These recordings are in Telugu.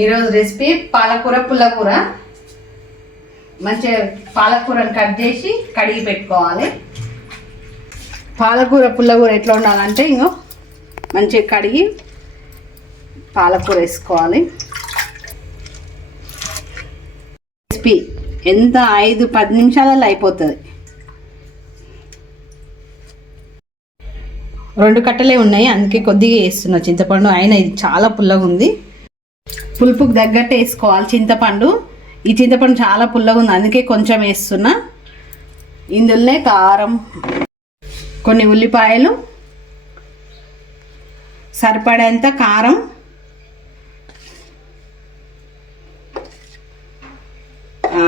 ఈరోజు రెసిపీ పాలకూర పుల్లకూర. మంచిగా పాలకూరను కట్ చేసి కడిగి పెట్టుకోవాలి. పాలకూర పుల్లకూర ఎట్లా ఉండాలంటే ఇంకో మంచిగా కడిగి పాలకూర వేసుకోవాలి. రెసిపీ ఎంత 5-10 నిమిషాలలో అయిపోతుంది. 2 కట్టలే ఉన్నాయి, అందుకే కొద్దిగా వేస్తున్నా చింతపండు. అయినా ఇది చాలా పుల్లగా ఉంది. పులుపుకి తగ్గట్టు వేసుకోవాలి చింతపండు. ఈ చింతపండు చాలా పుల్లగా ఉంది, అందుకే కొంచెం వేస్తున్నా. ఇందులోనే కారం, కొన్ని ఉల్లిపాయలు, సరిపడేంత కారం,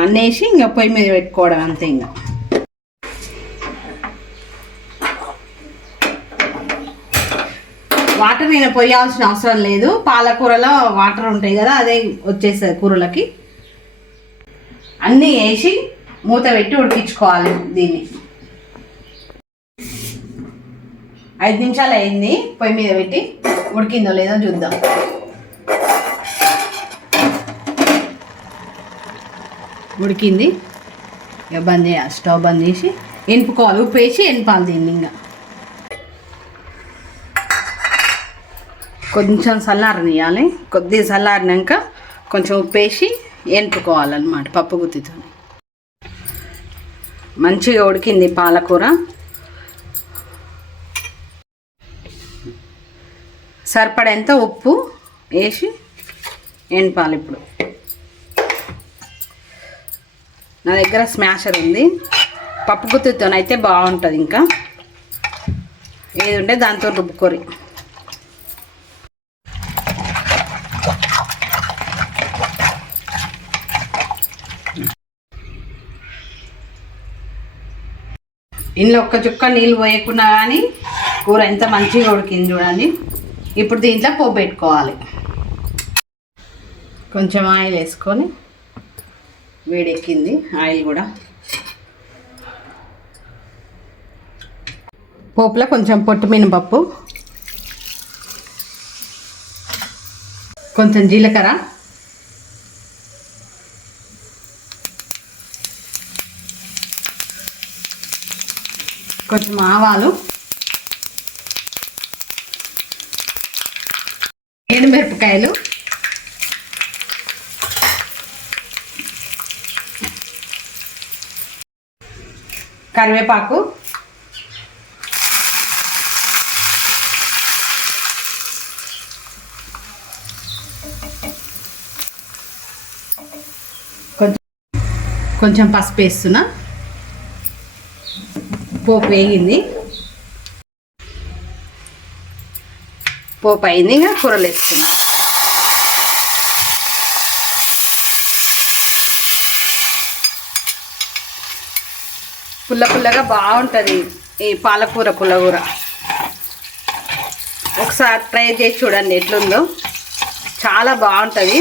అన్నేసి ఇంకా పొయ్యి మీద పెట్టుకోవడం అంతే. ఇంకా వాటర్ నేను పోయాల్సిన అవసరం లేదు. పాలకూరలో వాటర్ ఉంటాయి కదా, అదే వచ్చేస్తుంది కూరలకి. అన్నీ వేసి మూత పెట్టి ఉడికించుకోవాలి. దీన్ని 5 నిమిషాలు అయింది. పొయ్యి మీద పెట్టి ఉడికిందో లేదో చూద్దాం. ఉడికింది. ఇక బంద్ చేయాలి, స్టవ్ బంద్ చేసి ఎనుపుకోవాలి. ఉప్పు వేసి ఎనపాలి దీన్ని. ఇంకా కొంచెం చల్లారనియాలి. కొద్దిగా చల్లారినాక కొంచెం ఉప్పు వేసి ఎనుపుకోవాలన్నమాట పప్పు గుత్తితో. మంచిగా ఉడికింది పాలకూర. సరిపడేంత ఉప్పు వేసి ఎనపాలి. ఇప్పుడు నా దగ్గర స్మాషర్ ఉంది, పప్పు గుత్తితోనైతే బాగుంటుంది. ఇంకా ఏది ఉంటే దాంతో రుబ్బుకోరి. ఇందులో ఒక్క చుక్క నీళ్ళు పోయకుండా కానీ కూర ఎంత మంచిగా ఉడికింది చూడండి. ఇప్పుడు దీంట్లో పోపు పెట్టుకోవాలి. కొంచెం ఆయిల్ వేసుకొని, వేడెక్కింది ఆయిల్ కూడా. పోపులో కొంచెం పొట్టు మినపప్పు, కొంచెం జీలకర్ర, కొంచెం ఆవాలు, ఎండుమిరపకాయలు, కరివేపాకు, కొంచెం పసుపు వేస్తున్నా. పోపు వేగింది, పోపు అయింది. ఇంకా కూరలు వేస్తున్నా. పుల్లగా బాగుంటుంది ఈ పాలకూర పుల్లకూర. ఒకసారి ట్రై చేసి చూడండి ఎట్లుందో, చాలా బాగుంటుంది.